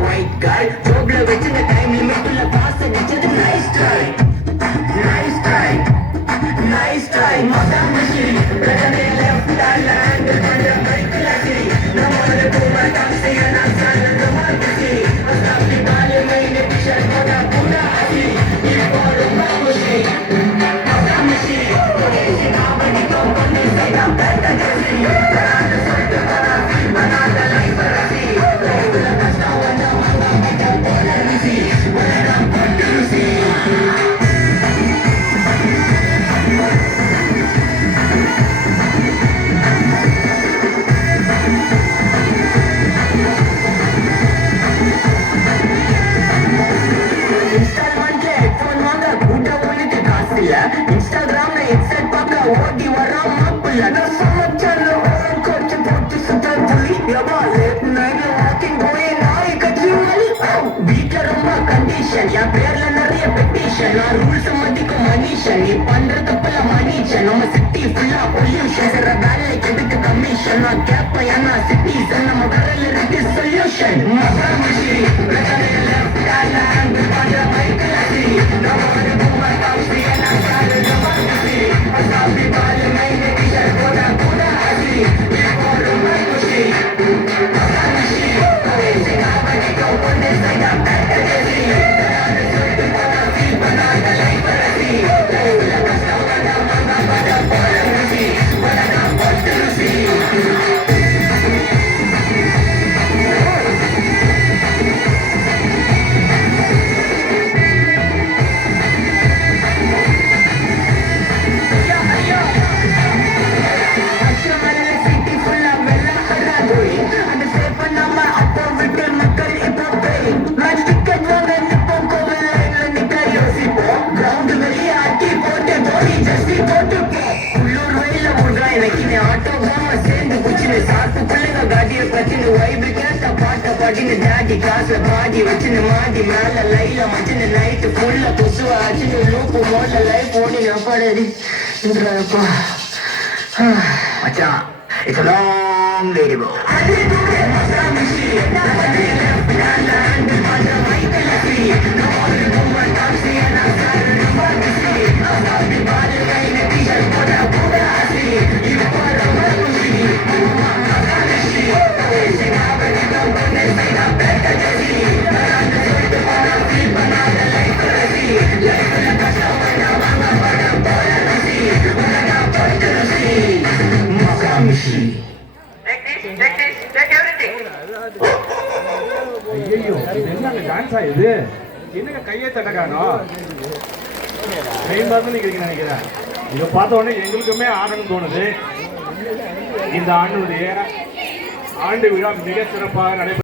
White guy, double within the time limit to the past and it's a nice try. Nice try. Nice try. Madam machine. Better than left hand and the break lucky. No more to do my taxi and I'm standing the market. A happy body made a t-shirt for the Buddha. You for a machine. Madam machine. Racing up and it's on the side of better than me. Another life for a fee. Instagram except paka odi varam mappilla na samachalo coach put suta puli yaba late night walking boy naai kachimali beater amma condition ya perla nariya petition na rules madiko manisha ni pandrathu pala manisha நம்ம city full of pollution sera வேலைக்கு எதுக்கு commission na cap yana citizen நம்ம வரல இருக்கு solution மகாமிஷி பிரச்சனை left hand பண்ற bike லாசி நம்ம ஒரு பூமா காசி na சாரு ஜமாசி அசாபி பால் மைனே கிஷர் போடா போடா ஆசி ஒரு மனுஷி மகாமிஷி கரேசி நாவடி கோ பொண்ணே சைடா பேட்டேசி யாரு சொல்லிட்டு போடா ஃபீல் பண்ணாத லைஃப் ரசி லைஃப்ல கஷ்டம் வந்தா மங்கா பட போற ருசி வடனா போட்டு ருசி daddy காசு பாடி வச்சுன்னு மாடி மேல லைல மச்சின்னு நைட்டு ஃபுல்ல கொசு ஆச்சுன்னு லூப்பு மோட்ல லைஃப் ஓடி அப்பாடி மச்சான் it's a long way to go ஐயோ என்னங்க டான்ஸா இது என்னங்க கையை தட்டக்கானோ மெயின் பார்த்து நீங்க நினைக்கிறேன் இதை பார்த்த உடனே எங்களுக்குமே ஆடணும்னு தோணுது இந்த ஆண்டுடைய ஆண்டு விழா மிக சிறப்பாக நடைபெறும்